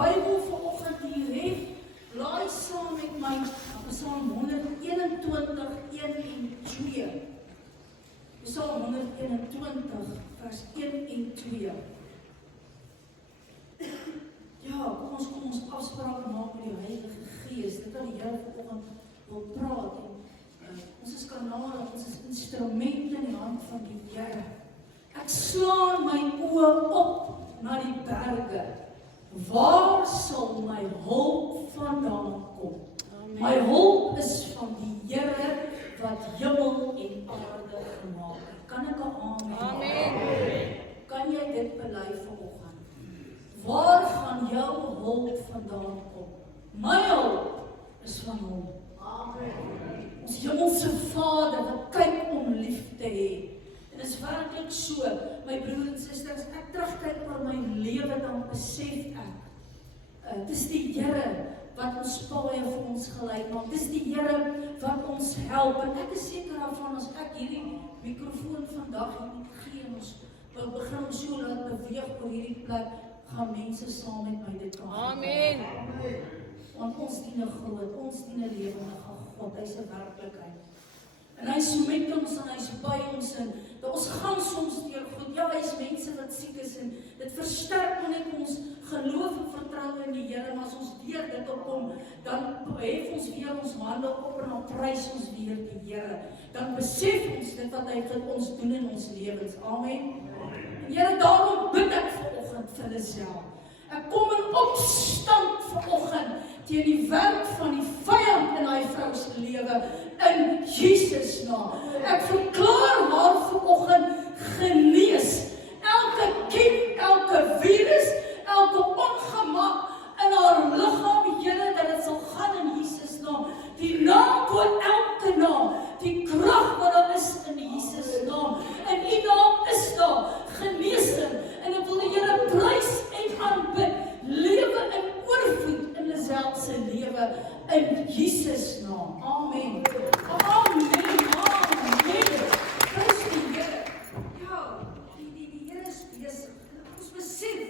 Bybel vanoggend hier het, blaai saam met my op Psalm 121, 1 en 2. Psalm 121, vers 1 en 2. Ja, kom ons afsprake maak met die Heilige Gees. Dit wat die Here vanoggend wil praat. Ons is kanale, ons is instrumente in die hand van die Here. Ek slaan my oë op na die berge. Waar sal my hulp vandaan kom? Amen. My hulp is van die Here wat hemel en aarde gemaak het. Kan ek 'n amen? Amen. Kan jy dit bely vanoggend? Waar gaan jou hulp vandaan kom? My hulp is van hom. Amen. Ons hemelse Vader wat kyk om lief te hê. En dit is werklik so, my broer en susters, ek terugkyk oor my lewe, dan besef ek, dis die Here wat ons paaie vir ons gelyk maak. Dis die Here wat ons help. En ek is seker daarvan, as ek hierdie mikrofoon vandag gee en ons begin ons so laat beweeg oor hierdie plek, gaan mense saam met my dit kan. Amen. Want ons dien 'n groot, ons dien 'n lewendige God, hy's 'n werklikheid. En hy's met ons en hy's by ons en ons gaan soms deur goed. Ja, hy's mense wat siek is en dit versterk net ons geloof en vertroue in die Here, maar as ons deur dit opkom, dan hef ons weer ons hande op en dan prys ons weer die Here. Dan besef ons dit wat hy vir ons doen in ons lewens. Amen. En Here, daarom bid ek vanoggend vir Lisel. Ek kom in opstand vanoggend teen die werk van die vyand in hy vrou se lewe in Jesus naam. Ek verklaar haar vanoggend genees. Elke kiem, elke virus, elke ongemak in haar liggaam, Here, dat dit sal gaan in Jesus naam. Die naam bo elke naam, die krag wat daar is in Jesus naam. In U naam is daar genesing. En ek wil die Here prys en aanbid. Lewe in oorvloed in Lisel se lewe in Jesus naam. Amen. Amen. Amen. Prys die Here. Ja, die Here is besig. Ons besef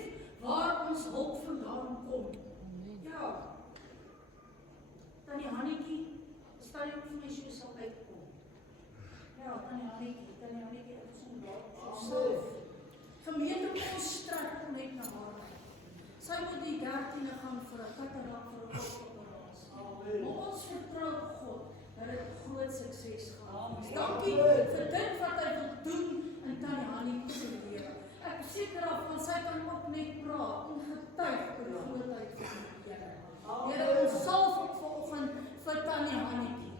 waar ons hulp vandaan kom. Ja. Tannie Hannetjie, stel jy op vir my so sal uitkom. Ja, Tannie Hannetjie, ek is onlaat. Gemeente ons strek om net na haar. Sy moet die 13e gaan vir 'n katarak vir 'n kopoperasie. Maar ons vertrou God dat dit groot sukses gaan. Dankie vir dit wat hy wil doen in Tannie Hannetjie se lewe. Ek is seker daarvan sy kan ook net praat en getuig oor die grootheid van die Here. Here, ons salf ook vanoggend vir Tannie Hannetjie.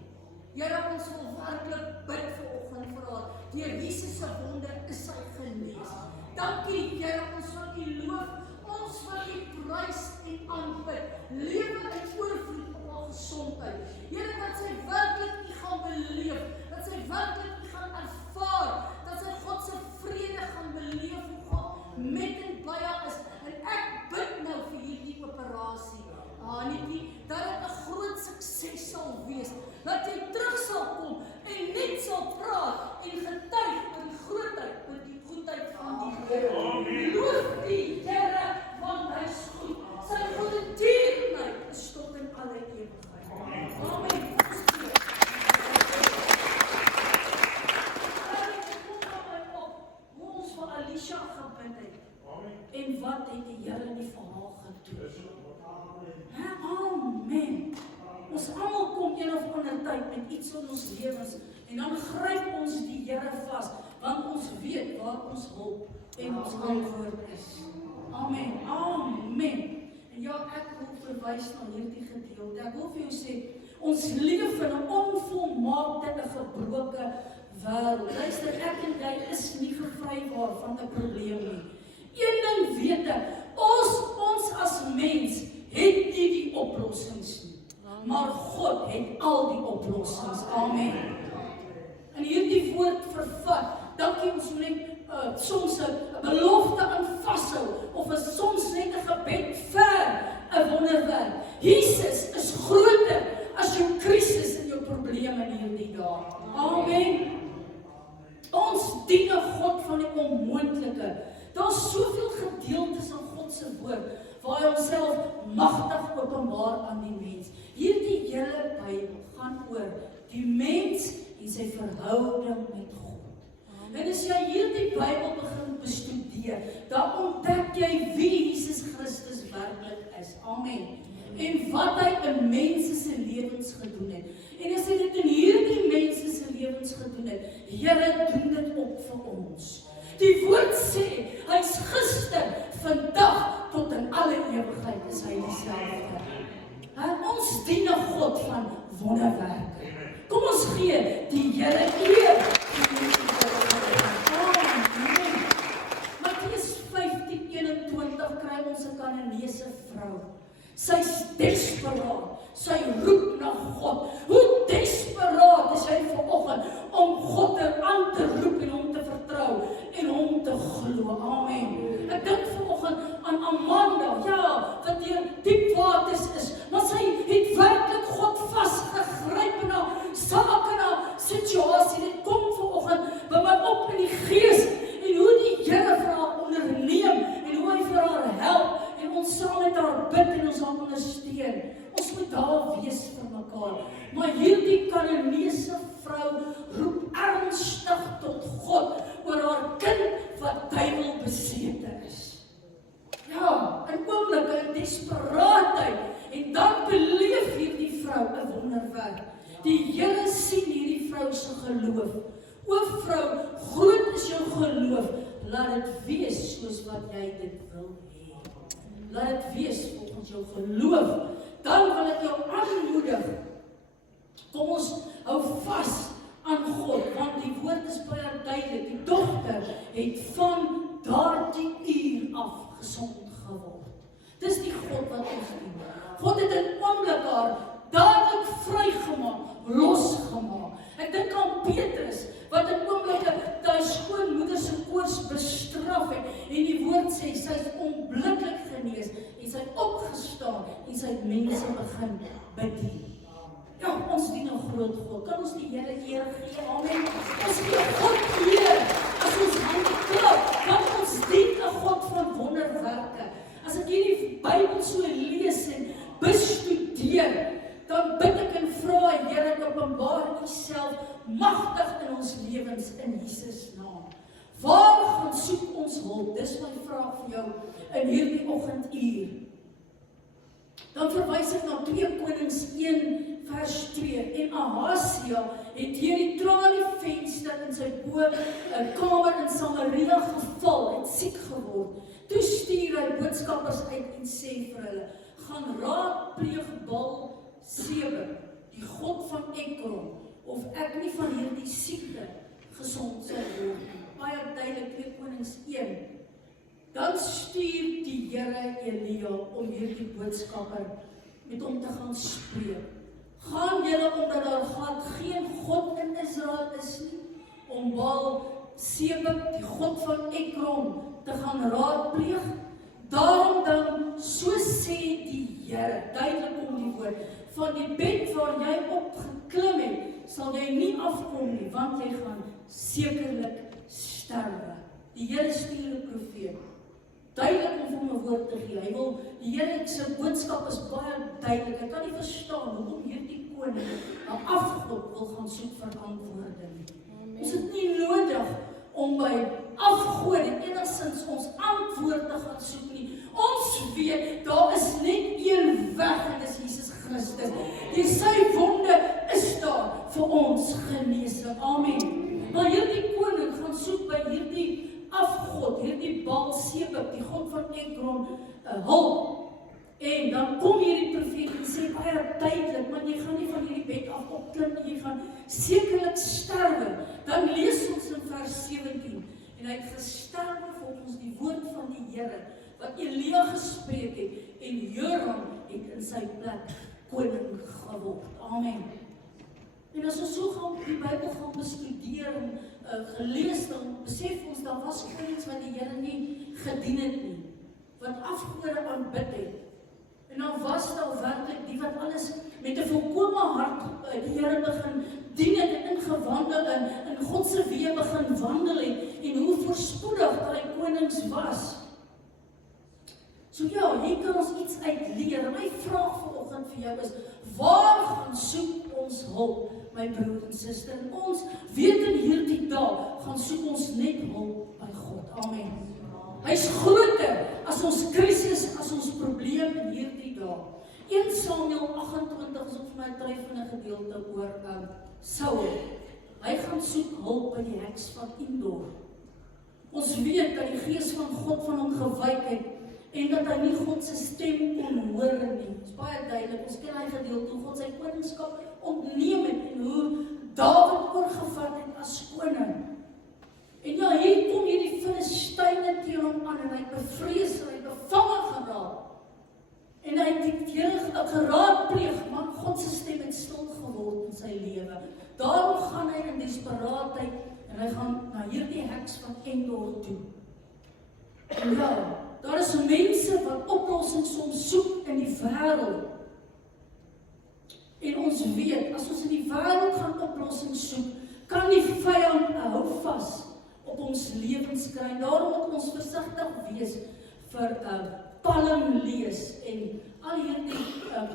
Here, ons wil werklik bid vanoggend vir haar. Deur Jesus se wonde is sy genees. Dankie Here, ons wil U loof, ons wil U prys en aanbid. Lewe in oorvloed op haar gesondheid. Here, dat sy werklik U gaan beleef, dat sy werklik U gaan ervaar, dat sy God se vrede gaan beleef, hoe God met en by haar is. En ek bid nou vir hierdie operasie, Hannetjie, dat dit 'n groot sukses sal wees, dat jy terug sal kom en net sal praat en getuig oor die grootheid, oor die goedheid van die Here. Loof die Here, want hy is goed. Sy goeie tierenheid is tot in alle ewigheid. Amen. Hoe ons vir Alicia gebid het. En wat het die Here nie vir haar gedoen? Amen. Ons almal kom een of ander tyd met iets in ons lewens en dan gryp ons die Here vas, want ons weet waar ons hulp en ons antwoord is. Amen. Amen. En ja, ek wil verwys na hierdie gedeelte. Ek wil vir jou sê, ons leef in 'n onvolmaakte en gebroke wêreld. Luister, ek en jy is nie gevrywaar van 'n probleem nie. Een ding weet ek, ons as mens het nie die oplossings nie. Maar God het al die oplossings. Amen. En hierdie woord vervat, dankie ons moet net soms 'n belofte aan vashou, of soms net 'n gebed ver 'n wonderwerk. Jesus is groter as jou krisis en jou probleme in hierdie dae. Amen. Ons dien 'n God van die onmoontlike. Daar's soveel gedeeltes in God se woord waar waar hy homself magtig openbaar aan die mens. Hierdie hele Bybel gaan oor die mens en sy verhouding met God. En as jy hierdie Bybel begin bestudeer, dan ontdek jy wie Jesus Christus werklik is. Amen. En wat hy in mense se lewens gedoen het. En as hy dit in hierdie mense se lewens gedoen het, Here doen dit ook vir ons. Die woord sê, hy's gister, vandag, tot in alle ewigheid is hy dieselfde. Ons dien 'n God van wonderwerke. Kom ons gee die Here eer. Matteus 15:21 kry ons 'n Kananeese vrou. Sy's desperaat. Sy roep na God. Hoe desperaat is jy vanoggend om God aan te roep en hom te vertrou en hom te glo. Amen. Ek dink vanoggend aan Amanda, ja, wat deur diep waters is, maar sy het werklik God vasgegryp na sake, na situasie. Dit kom vanoggend by my op in die gees en hoe die Here vir haar onderneem en hoe hy vir haar help en ons saam met haar bid en ons haar ondersteun. Ons moet daar wees vir mekaar. Maar hierdie Kananeese vrou roep ernstig tot God oor haar kind wat duiwelbesete is. Ja, in oomblikke, in desperaatheid. En dan beleef hierdie vrou 'n wonderwerk. Die Here sien hierdie vrou se geloof. O vrou, groot is jou geloof. Laat dit wees soos wat jy dit wil hê. Laat dit wees volgens jou geloof. Dan wil ek jou aanmoedig. Kom ons hou vas aan God, want die woord is baie duidelik. Die dogter het van daardie uur af gesond geword. Dis die God wat ons dien. God het in oomblik haar dadelik vrygemaak, losgemaak. Ek dink aan Petrus, wat in oomblikke daai skoonmoeder se koors bestraf het, en die woord sê, sy is onmiddellik genees, en sy het opgestaan, en sy het mense begin bedien. Ja, ons dien 'n groot God. Kan ons die Here eer gee? Amen. Ons gee God eer. As ons hande klap, want ons dien 'n God van wonderwerke. As ek hierdie Bybel so lees en bestudeer, dan bid ek en vra, Here, openbaar U self magtig in ons lewens in Jesus naam. Waar gaan soek ons hulp? Dis my vraag vir jou in hierdie oggenduur. Dan verwys ek na 2 Konings 1 vers 2. En Ahasia het deur die tralievenster in sy kamer in Samaria geval en siek geword. Toe stuur hy boodskappers uit en sê vir hulle, gaan raadpleeg Baal-Zebub, die god van Ekron, of ek nie van hierdie siekte gesond sal word. Baie duidelik 2 Konings 1. Dan stuur die Here Elia om hierdie boodskapper met hom te gaan spreek. Gaan julle omdat daar geen God in Israel is nie, om Baal-Zebub, die god van Ekron, te gaan raadpleeg? Daarom dan, so sê die Here, duidelik om die woord, van die bed waar jy op geklim het, sal jy nie afkom nie, want jy gaan sekerlik sterwe. Die Here stuur 'n profeet, duidelik om hom 'n woord te gee. Hy wil, die Here se boodskap is baie duidelik. Ek kan nie verstaan hoekom hierdie koning 'n afgod wil gaan soek vir antwoorde. Ons het nie nodig om by afgode enigstens ons antwoord te gaan soek nie. Ons weet, daar is net een weg en dis Jesus Christus. Die sy wonde is daar vir ons genesing. Amen. Maar hierdie koning gaan soek by hierdie afgod, hierdie Baal-Zebub, die god van Ekron, hulp. En dan kom hierdie profeet en sê baie duidelik, want jy gaan nie van hierdie bed af opklim nie, jy gaan sekerlik sterwe. Dan lees ons in vers 17, en hy het gesterwe volgens die woord van die Here, wat Elia gespreek het, en Joram het in sy plek koning geword. Amen. En as ons so gaan die Bybel gaan bestudeer en gelees, dan besef ons, daar was konings wat die Here nie gedien het nie, wat afgode aanbid het. En dan was daar werklik die wat alles met 'n volkome hart die Here begin dien het en ingewandel in God se weë begin wandel het, en hoe voorspoedig daai konings was. So ja, hier kan ons iets uitleer. En my vraag vanoggend vir jou is, waar gaan soek ons hulp, my broer en suster? En ons weet in hierdie dag, gaan soek ons net hulp by God. Amen. Hy is groter as ons krisis, as ons probleem in hierdie dag. 1 Samuel 28 is ook vir my 'n treffende gedeelte oor Saul. Hy gaan soek hulp by die heks van Endor. Ons weet dat die gees van God van hom gewyk het en dat hy nie God se stem kon hoor nie. Dit is baie duidelik. Ons ken hy gedeelte hoe God sy koningskap ontneem het en hoe Dawid oorgevat het as koning. En ja, hier kom hierdie Filistyne teen hom aan en hy bevrees en hy bevange geraak. En hy het die Here geraadpleeg, maar God se stem het stil geword in sy lewe. Daarom gaan hy in desperaatheid en hy gaan na hierdie heks van Endor toe. En ja, daar is mense wat oplossings soms soek in die wêreld. En ons weet, as ons in die wêreld gaan oplossings soek, kan die vyand hou vas op ons lewens kry. Daarom moet ons versigtig wees vir palm lees en al hierdie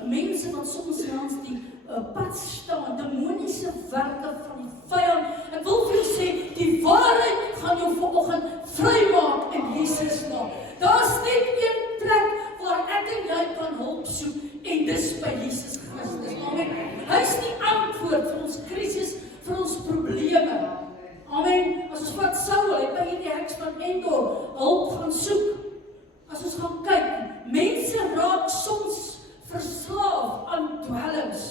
mense wat soms langs die pad staan, demoniese werke van die vyand. Ek wil vir jou sê, die waarheid gaan jou vanoggend vrymaak in Jesus naam. Daar's net een plek waar ek en jy kan hulp soek en dis by Jesus Christus. Amen. Hy is die antwoord vir ons krisis, vir ons probleme. Amen. As ons vat Saul, hy by hierdie heks van Endor hulp gaan soek. As ons gaan kyk, mense raak soms verslaaf aan dwelms.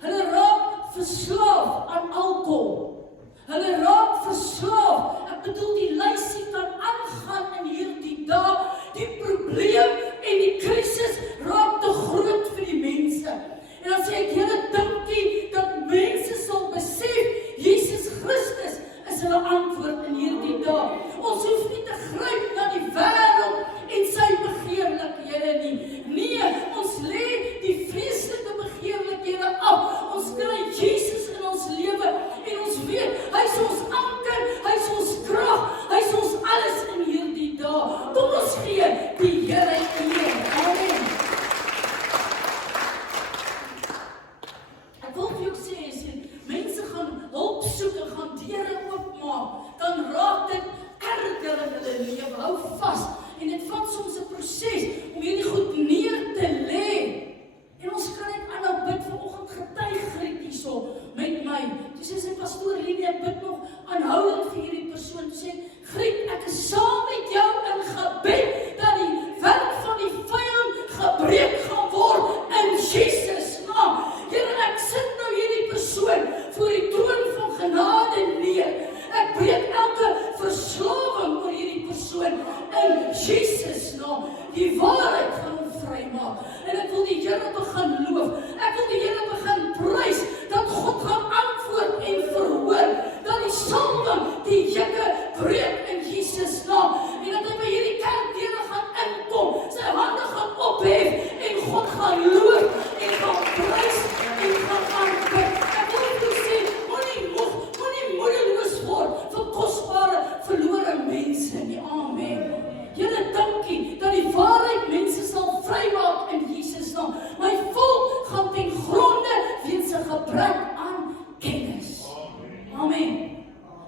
Hulle raak verslaaf aan alkohol. Hulle raak verslaaf. Ek bedoel, die lysie kan aangaan in hierdie dag. Die probleem en die krisis raak te groot vir die mense. En dan sê ek, Here, dankie dat mense sal besef, Jesus Christus is hulle antwoord in hierdie dag. Ons hoef nie te gryp na die wêreld en sy begeerlikhede nie. Nee, ons lê die vreeslike begeerlikhede af. Ons kry Jesus in ons lewe en ons weet, hy is ons anker, hy is ons krag, hy is ons alles in hierdie dag. Kom ons gee die Here eer. Amen. Ek wil vir jou sê, as mense gaan hulp soek en gaan deure oopmaak, dan raak dit erger in hulle lewe. Hou vas. En dit vat soms 'n proses om hierdie goed neer te lê. En ons kan net aanhou bid. Vanoggend getuig Griet hierso met my. Toe sê sy, pastoor Linie, ek bid nog aanhoudend vir hierdie persoon. Toe sê, Griet, ek is saam met jou in gebed dat die werk van die vyand gebreek gaan word in Jesus naam. Here, ek sit nou hierdie persoon voor die troon van genade neer. Ek breek elke verslawing oor hierdie persoon in Jesus naam. Die waarheid gaan hom vrymaak. En ek wil die Here begin loof. Ek wil die Here begin prys dat God gaan antwoord en verhoor. Dat die salwing, die juke breek in Jesus naam. En dat hy by hierdie kerkdeure gaan inkom, sy hande gaan ophef en God gaan loof en gaan prys en gaan aanbid. Ek wil vir jou sê, moenie moedeloos word vir kosbare verlore mense nie. Amen. Here, dankie dat die waarheid mense sal vrymaak in Jesus naam. My volk gaan ten gronde weens 'n gebrek aan kennis. Amen.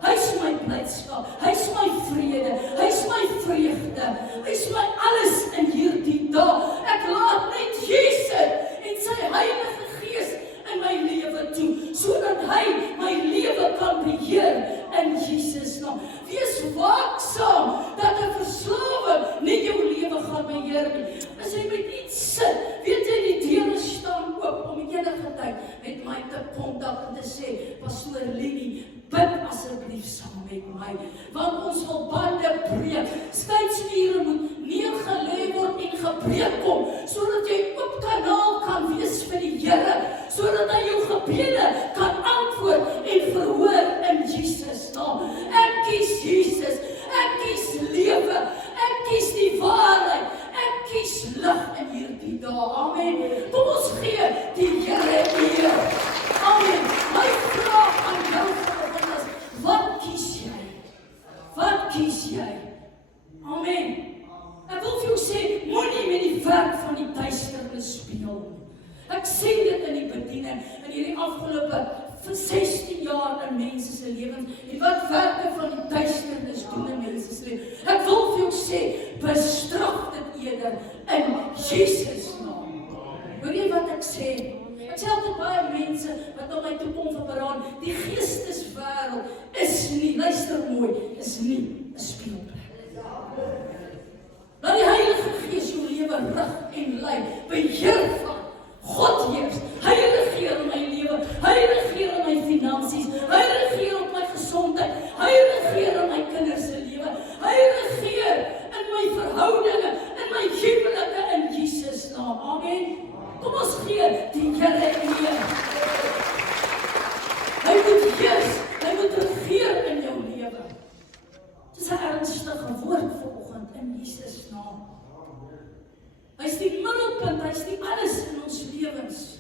Hy is my blydskap, hy is my vrede, hy is my vreugde, hy is my alles in hierdie dag. Ek laat net Jesus en sy Heilige Gees in my lewe toe, sodat hy my lewe kan beheer in Jesus naam. Wees waaksaam dat 'n verslawing nie jou lewe gaan beheer nie. As jy met iets sit, weet jy die deure staan oop om enige tyd met my te kontak en te sê, pastoor Linie, bid asseblief saam met my, want ons wil bande breek. Skeidsmure moet neergelê word en gebreek kom, sodat jy oop kanaal kan wees vir die Here, sodat hy jou gebede kan antwoord en verhoor in Jesus naam. Ek kies Jesus, ek kies lewe, ek kies die waarheid, ek kies lig in hierdie dag. Amen. Kom ons gee die Here eer. Amen. My vraag aan jou vanoggend is, wat kies jy? Wat kies jy? Amen. Ek wil vir jou sê, moenie met die speel nie. Ek sien dit in die bediening, in hierdie afgelope 16 jaar in mense se lewens, en wat werke van die duisternis doen in mense se lewens. Ek wil vir jou sê, bestraf dit eerder in Jesus naam. Hoor jy wat ek sê? Ek sê altyd baie mense wat na my toe kom vir beraad, die geesteswêreld is nie, luister mooi, is nie 'n speelplek. Laat die Heilige Gees jou lewe rig en lei, beheer van God heers. Hy regeer in my lewe, hy regeer in my finansies, hy regeer op my gesondheid, hy regeer in my kinders se lewe, hy regeer in my verhoudinge, in my huwelike in Jesus naam. Amen. Kom ons gee die Here eer. Hy moet heers, hy moet regeer in jou lewe. Dis 'n ernstige woord vanoggend in Jesus naam. Hy is die middelpunt, hy is die alles in ons lewens.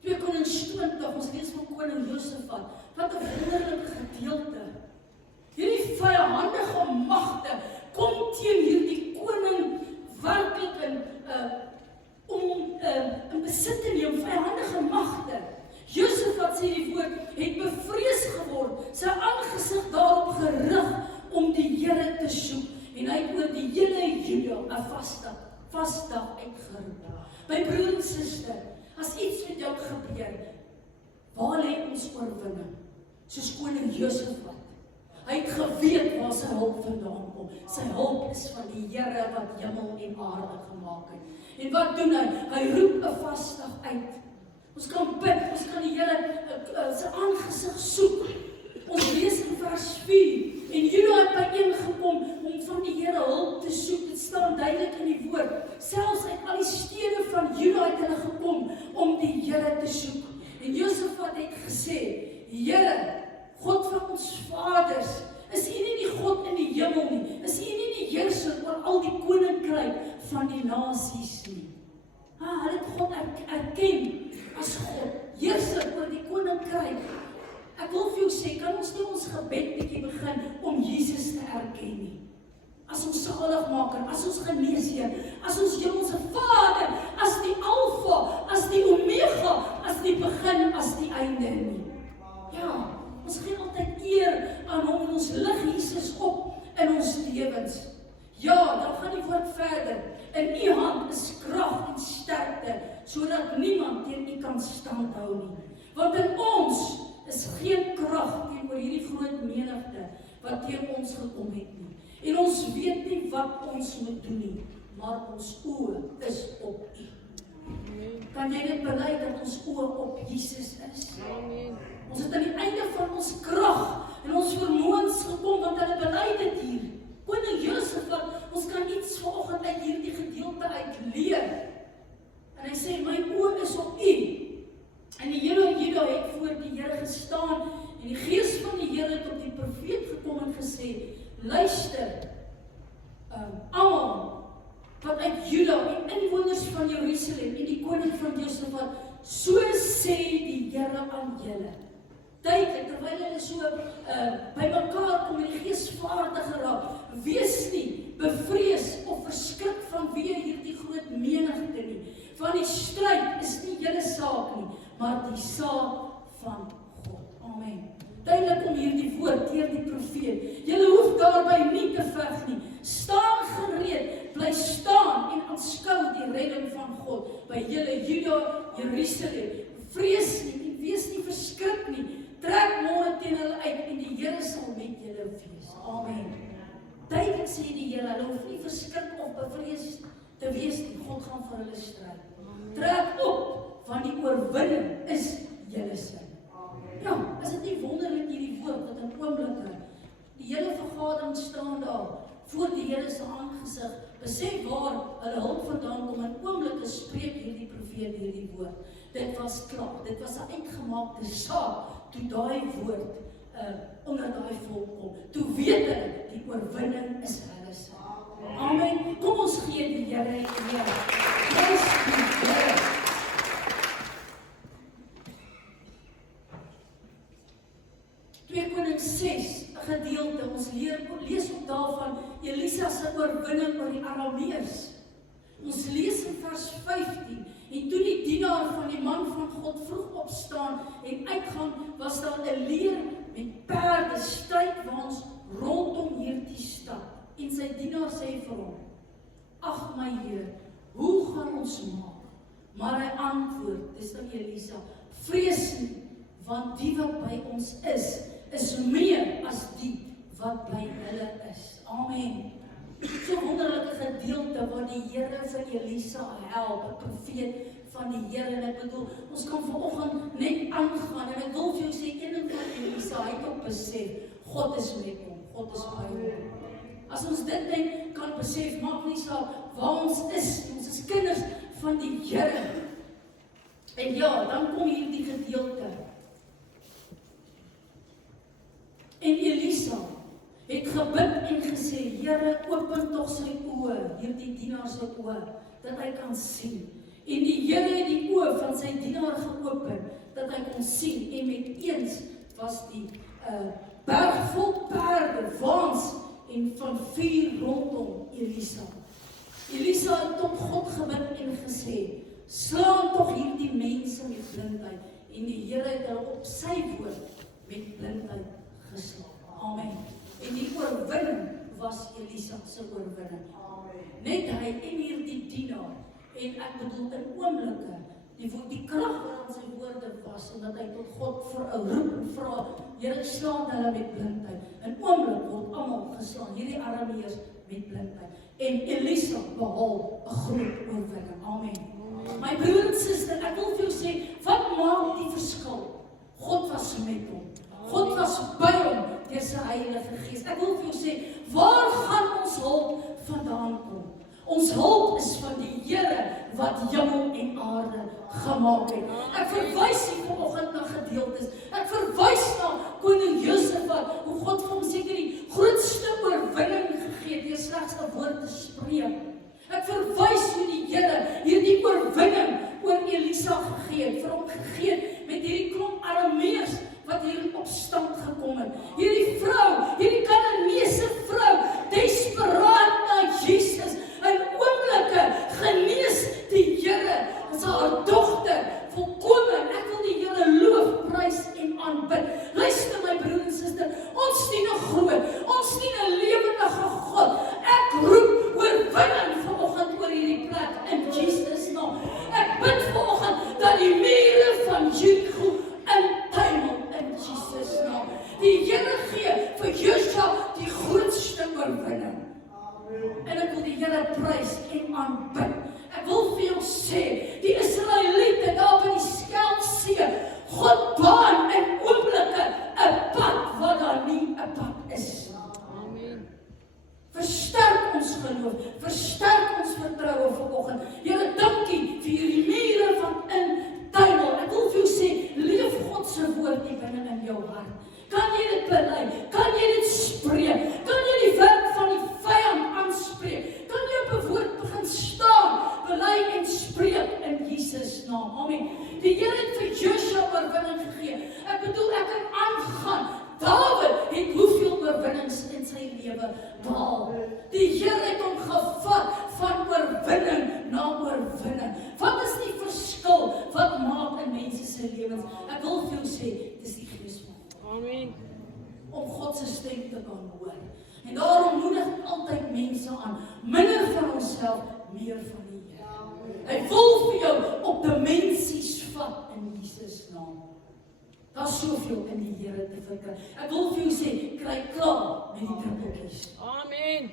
Twee Konings 20, ons lees van koning Josafat, wat 'n wonderlike gedeelte. Hierdie vyandige magte kom teen hierdie koning werklik in besit te neem, vyandige magte. Josafat sê die woord, het bevrees geword, sy aangesig daarop gerig om die Here te soek, en hy het oor die hele Juda 'n vasdag uitgeroep. My broer en suster, as iets met jou gebeur, waar lê ons oorwinning? Soos koning Josafat. Hy het geweet waar sy hulp vandaan kom. Sy hulp is van die Here wat hemel en aarde gemaak het. En wat doen hy? Hy roep 'n vasdag uit. Ons kan bid, ons kan die Here sy aangesig soek. Ons lees in vers 4, en Juda het byeengekom om van die Here hulp te soek. Dit staan duidelik in die woord. Selfs uit al die stede van Juda het hulle gekom om die Here te soek. En Josafat het gesê, Here, God van ons vaders, is U nie die God in die hemel nie? Is U nie die heerser oor al die koninkryk van die nasies nie? Hulle het God erken as God, heerser oor die koninkryk. Ek wil vir jou sê, kan ons nie ons gebed bietjie begin om Jesus te erken nie? As ons saligmaker, as ons geneesheer, as ons hemelse Vader, as die Alfa, as die Omega, as die begin, as die einde nie. Ja, ons gee altyd eer aan hom en ons lig Jesus op in ons lewens. Ja, dan gaan die woord verder. In U hand is krag en sterkte, sodat niemand teen U kan standhou nie. Want in ons is geen krag teenoor hierdie groot menigte wat teen ons gekom het nie. En ons weet nie wat ons moet doen nie, maar ons oë is op U. Kan jy dit bely dat ons oë op Jesus is? Amen. Ons het aan die einde van ons krag en ons vermoëns gekom, want hulle bely dit hier. Koning Josafat, ons kan iets vanoggend uit hierdie gedeelte uit leer. En hy sê, my oë is op U. En die hele Juda het voor die Here gestaan, en die gees van die Here het op die profeet gekom en gesê, luister, almal wat uit Juda en inwoners van Jerusalem en die koning van Josafat, so sê die Here aan julle. Duidelik, terwyl hulle so by mekaar kom en die gees vaardig geraak, wees nie bevrees of verskrik vanweë hierdie groot menigte nie. Want die stryd is nie julle saak nie, maar die saak van God. Amen. Duidelik om hierdie woord deur die profeet. Julle hoef daarby nie te veg nie. Staan gereed, bly staan en aanskou die redding van God by julle Juda, Jerusalem. Vrees nie en wees nie verskrik nie. Trek môre teen hulle uit en die Here sal met julle wees. Amen. Duidelik sê die Here, hulle hoef nie verskrik of bevrees te wees nie. God gaan vir hulle stry. Trek op, want die oorwinning is julle sin. Ja, is dit nie wonderlik hierdie woord wat in oomblikke die hele vergadering staan daar voor die Here se aangesig, besef waar hulle hulp vandaan kom, en oomblikke spreek hierdie profeet hierdie woord. Dit was klaar, dit was 'n uitgemaakte saak toe daai woord onder daai volk kom. Toe weet hulle die oorwinning is hulle se. Amen. Kom ons gee die Here eer. Prys die Here. Twee Konings 6, 'n gedeelte, ons lees ook daarvan Elisa se oorwinning oor die Arameërs. Ons lees in vers 15, en toe die dienaar van die man van God vroeg opstaan en uitgaan, was daar 'n leer met perde strydwaans rondom hierdie stad. En sy dienaar sê vir hom, ag my Heer, hoe gaan ons maak? Maar hy antwoord, dis nou Elisa, vrees nie, want die wat by ons is meer as die wat by hulle is. Amen. So wonderlike gedeelte waar die Here vir Elisa help, 'n profeet van die Here, en ek bedoel, ons kan vanoggend net aangaan, en ek wil vir jou sê, een ding van Elisa, hy het ook besef, God is met hom, God is by hom. As ons dit net kan besef, maak nie saak waar ons is kinders van die Here. En ja, dan kom hier die gedeelte. En Elisa het gebid en gesê, Here, open tog sy oë, hierdie dienaar se oë, dat hy kan sien. En die Here het die oë van sy dienaar geopen, dat hy kon sien, en met eens was die berg vol perde, waans en van vuur rondom Elisa. Elisa het tot God gebid en gesê, slaan tog hierdie mense met blindheid, en die Here het hulle op sy woord met blindheid geslaan. Amen. En die oorwinning was Elisa se oorwinning. Net hy en hierdie dienaar, en ek bedoel in oomblikke, die krag wat aan sy woorde was, en dat hy tot God vir 'n roep en vra, Here, slaan hulle met blindheid. In oomblik word almal geslaan, hierdie Arameërs met blindheid. En Elisa behaal 'n groot oorwinning. Amen. My broer en suster, ek wil vir jou sê, wat maak die verskil? God was met hom. God was by hom deur sy Heilige Gees. Ek wil vir jou sê, waar gaan ons hulp vandaan kom? Ons hulp is van die Here wat hemel en aarde gemaak het. Ek verwys hier vanoggend na gedeeltes. Ek verwys na koning Josafat, hoe God vir hom seker die grootste oorwinning gegee het deur slegs 'n woord te spreek. Ek verwys hoe die Here hierdie oorwinning oor Elisa gegee het, vir hom gegee het met hierdie klomp Arameërs wat hier in opstand gekom het. Hierdie vrou, hierdie Kanaanese vrou, desperaat na Jesus, in oomblikke genees die Here as haar dogter volkome. Ek wil die Here loof, prys en aanbid. Luister my broer en suster, ons dien 'n groot, ons dien 'n lewendige God. Ek roep oorwinning vanoggend oor hierdie plek in Jesus naam. Ek bid vanoggend dat die mure van Jericho intuimel in Jesus naam. Die Here gee vir Josua die grootste oorwinning. En ek wil die Here prys en aanbid. Ek wil vir jou sê, die Israeliete daar by die Skeltsee, God baan in oomblikke 'n pad waar daar nie 'n pad is. Amen. Versterk ons geloof, versterk ons vertroue vanoggend. Here, dankie vir hierdie mure van intuimel. Ek wil vir jou sê, leef God se woord nie binne in jou hart. Kan jy dit bely? Kan jy dit spreek? Kan jy die werk van die vyand aanspreek? Kan jy op 'n woord begin staan, bely en spreek in Jesus naam? Amen. Die Here het vir Josua oorwinning gegee. Ek bedoel, ek kan aangaan. Dawid het hoeveel oorwinnings in sy lewe behaal. Die Here het hom gevat van oorwinning na oorwinning. Wat is die verskil wat maak in mense se lewens? Ek wil vir jou sê, dis die Gees van God. Amen. Om God se stem te kan hoor. En daarom moedig ek altyd mense aan, minder van onsself, meer van die Here. Hy wil vir jou op dimensies vat in Jesus naam. Daar's soveel in die Here te verkry. Ek wil vir jou sê, kry klaar met die druppeltjies. Amen.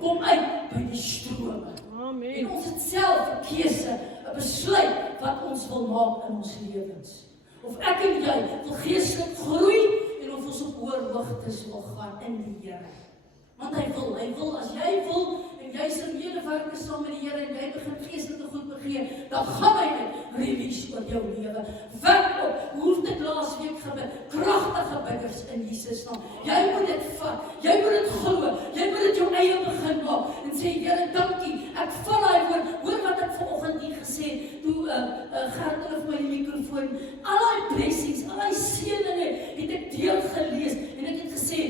Kom uit by die strome. Amen. En ons het self 'n keuse, 'n besluit wat ons wil maak in ons lewens. Of ek en jy wil geestelik groei en of ons op hoër hoogtes wil gaan in die Here. Want hy wil, as jy wil en jy is in medewerking saam met die Here en jy begin geestelike goed begee, dan gaan hy dit release oor jou lewe. Werk op, hoe het ek laas week gebid, kragtige bidders in Jesus naam. Jy moet dit vat, jy moet dit glo, jy moet dit jou eie begin maak en sê, Here, dankie, ek val daai woord, hoor wat ek vanoggend hier gesê het, toe Gert hulle vir my die mikrofoon, al die blessings, al die seëninge het ek deel gelees en ek het gesê,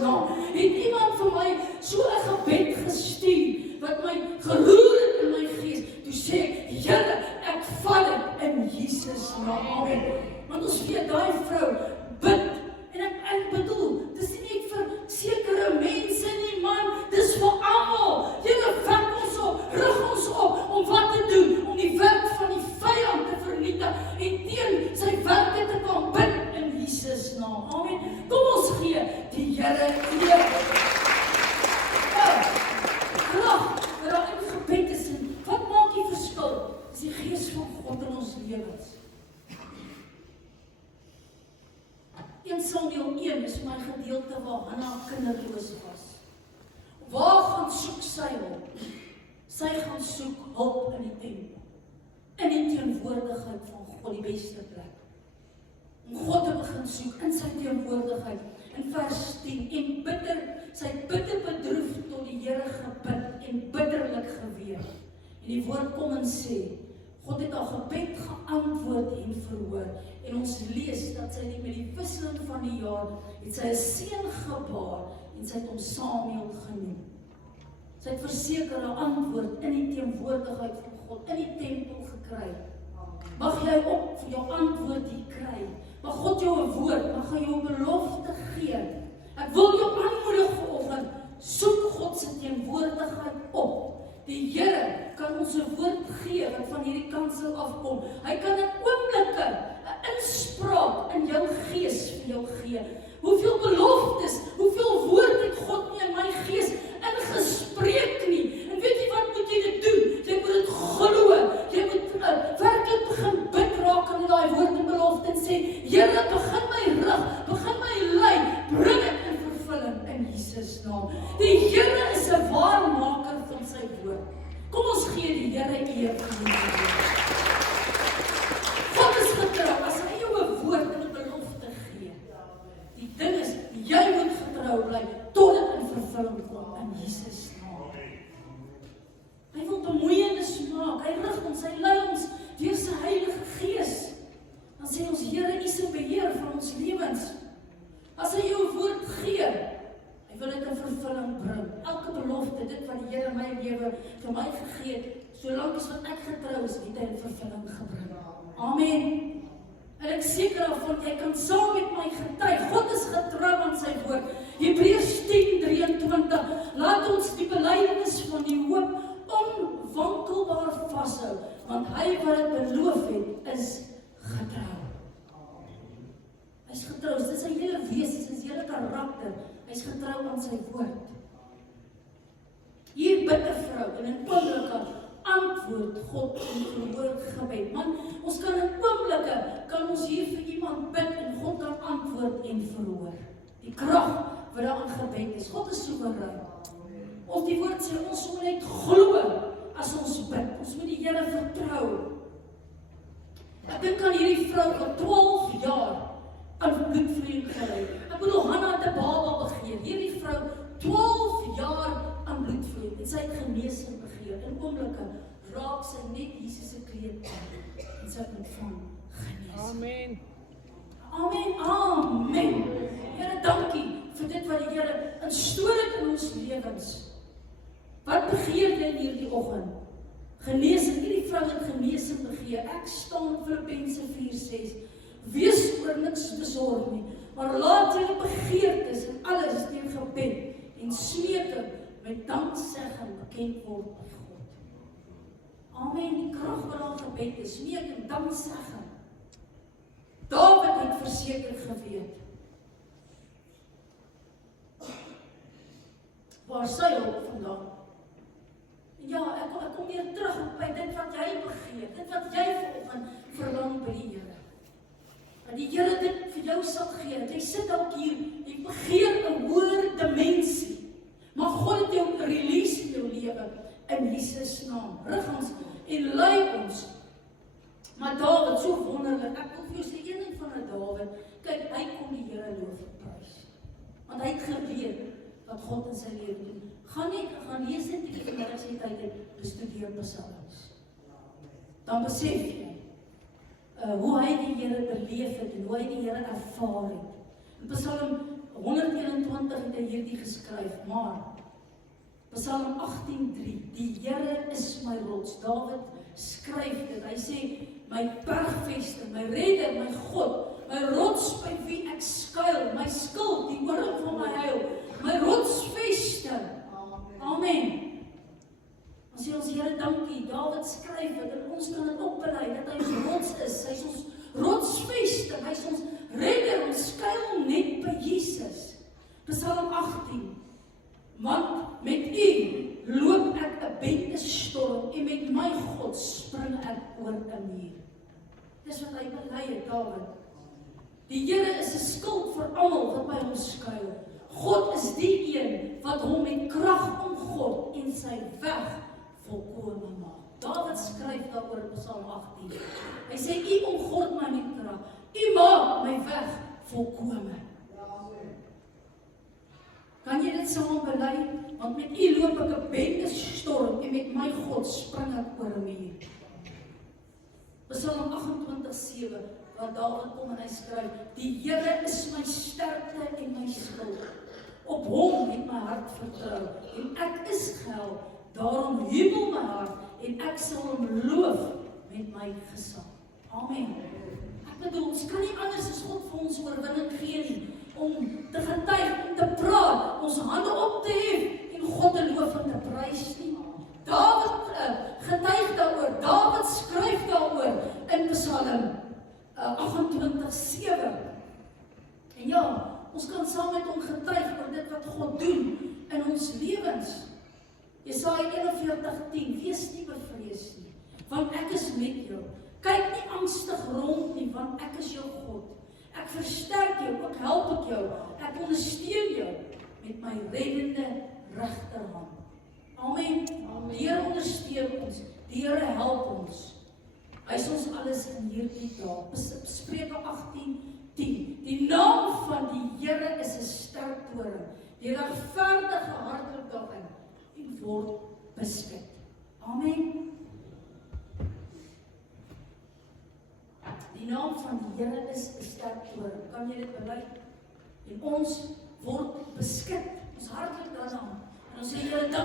naam. Het iemand vir my so 'n gebed gestuur, wat my geroer het in my gees, toe sê ek, Here, ek vat dit in Jesus naam, amen. Want ons weet, daai vrou bid, en ek bedoel, dis nie net vir sekere mense nie, man, dis vir almal. Here, wek ons op, rig ons op, om wat te doen, om die werk van die vyand te vernietig, en teen sy werke te kan bid in Jesus naam, amen. Kom ons gee die Here eer. Krag, dat daar in gebed is, en wat maak die verskil? Is die gees van God in ons lewens. 1 Samuel 1 is my gedeelte waar Hanna kinderloos was. Waar gaan soek sy hulp? Sy gaan soek hulp in die tempel. In die teenwoordigheid van God, die beste plek. Om God te begin soek in sy teenwoordigheid. In vers 10, en sy bitter bedroef tot die Here gebid en bitterlik geween. En die woord kom en sê, God het haar gebed geantwoord en verhoor. En ons lees dat sy met die wisseling van die jaar, het sy 'n seun gebaar, en sy het hom Samuel genoem. Sy het verseker 'n antwoord in die teenwoordigheid van God, in die tempel gekry. Mag jy ook vir jou antwoord hier kry. Mag God jou 'n woord, mag hy jou 'n belofte gee. Ek wil jou aanmoedig vanoggend, soek God se teenwoordigheid op. Die Here kan ons 'n woord gee wat van hierdie kansel afkom. Hy kan in oomblikke 'n inspraak in jou gees vir jou gee. Hoeveel beloftes, hoeveel woord het God nie in my gees ingespreek nie. En weet jy wat moet jy dit doen? Jy moet dit glo. Jy moet werklik begin bid raak aan daai woord en belofte en sê, Here, begin my rig, begin my lei, bring dit in vervulling in Jesus naam. Die Here is 'n waarmaker van sy woord. Kom ons gee die Here eer vir die woord. God is getrou as hy jou 'n woord en 'n belofte gee. Die ding is, jy moet getrou bly tot dit in vervulling kom in Jesus naam. Hy wil bemoeienis maak, hy rig ons, hy lei ons deur sy Heilige Gees. Dan sê ons, Here, U is in beheer van ons lewens. As hy jou 'n woord gee, hy wil dit in vervulling bring. Elke belofte, dit wat die Here in my lewe vir my gegee het, solank as wat ek getrou is, het hy in vervulling gebring. Amen. En ek seker daarvan, jy kan saam met my getuig, God is getrou aan sy woord. Hebreërs 10:23, laat ons die belydenis van die hoop onwankelbaar vashou, want hy wat dit beloof het, is getrou. Hy is getrou, dit is sy hele wese, dit is sy hele karakter, hy is getrou aan sy woord. Hier bid 'n vrou, en in oomblikke antwoord God in verhoor gebed. Man, ons kan in oomblikke, kan ons hier vir iemand bid, en God kan antwoord en verhoor. Die krag wat daar in gebed is, God is soewerein. Ons die woord sê, ons moet net glo, as ons bid, ons moet die Here vertrou. Ek dink aan hierdie vrou wat 12 jaar aan bloedvloeiing gelei. Ek bedoel, Hanna het 'n baba begeer. Hierdie vrou 12 jaar aan bloedvloeiing. En sy het genesing begeer. In oomblikke raak sy net Jesus se kleed aan en sy ontvang genesing. Amen. Amen. Amen. Here, dankie vir dit wat die Here instoor het in ons lewens. Wat begeer jy hierdie oggend? Genesing, hierdie vrou het genesing begeer. Ek staan Filippense 4:6. Wees oor niks besorg nie, maar laat julle begeertes en alles deur gebed en smeking met danksegging bekend word by God. Amen. Die krag wat daar gebed is, smeek en danksegging. Dawid het verseker geweet waar sy hulp vandaan. Ja, ek kom weer terug by dit wat jy begeer, dit wat jy vanoggend verlang by die Here. Dat die Here dit vir jou sal gee, dat jy sit dalk hier, jy begeer 'n hoër dimensie, maar God het jou release in jou lewe, in Jesus naam. Rig ons en lei ons. Maar Dawid, so wonderlik, ek wil vir jou sê, een van 'n Dawid, kyk, hy kom die Here loof en prys. Want hy het geweet wat God in sy lewe doen. Gaan lees net die vanmiddag se tyd en bestudeer Psalms. Dan besef jy hoe hy die Here beleef het en hoe hy die Here ervaar het. In Psalm 121 het hy hierdie geskryf, maar Psalm 18:3, die Here is my rots. Dawid skryf dit, hy sê, my bergvester, my redder, my God, my rots by wie ek skuil, my skild, die oorlog van my heil, my rotsvester. Amen. Ons sê ons Here dankie, Dawid skryf dit, en ons kan dit opbelei, dat hy ons rots is, hy is ons rotsvester, hy is ons redder, ons skuil net by Jesus. Psalm 18, want met U loop ek 'n bendestorm, en met my God spring ek oor 'n muur. Dis wat hy belei het, Dawid. Die Here is 'n skild vir almal wat by hom skuil. God is die een wat hom met krag omgord en sy weg volkome maak. Dawid skryf daaroor in Psalm 18. Hy sê, U omgord my met krag. U maak my weg volkome. Kan jy dit saam belei? Want met U loop ek 'n bendestorm en met my God spring ek oor 'n muur. Psalm 28:7, waar Dawid kom en hy skryf, die Here is my sterkte en my skild. Op hom het my hart vertrou en ek is gehel. Daarom jubel my hart en ek sal hom loof met my gesang. Amen. Ek bedoel, ons kan nie anders as God vir ons oorwinning gee nie, om te getuig, om te praat, ons hande op te hef en God te loof en te prys nie. Dawid getuig daaroor, Dawid skryf daaroor in Psalm 28:7. En ja, ons kan saam met hom getuig oor dit wat God doen in ons lewens. Jesaja 41:10, wees nie bevrees nie, want ek is met jou. Kyk nie angstig rond nie, want ek is jou God. Ek versterk jou, ek help ek jou, ek ondersteun jou met my reddende regterhand. Amen. Die Here ondersteun ons, die Here help ons. Hy is ons alles in hierdie dag. Spreuke 18:10. Die naam van die Here is 'n sterk toring. Die regverdige hardloop daarin en word beskik. Amen. Die naam van die Here is 'n sterk toring. Kan jy dit bely? En ons word beskik. Ons hardloop daarna. En ons sê, Here, dankie.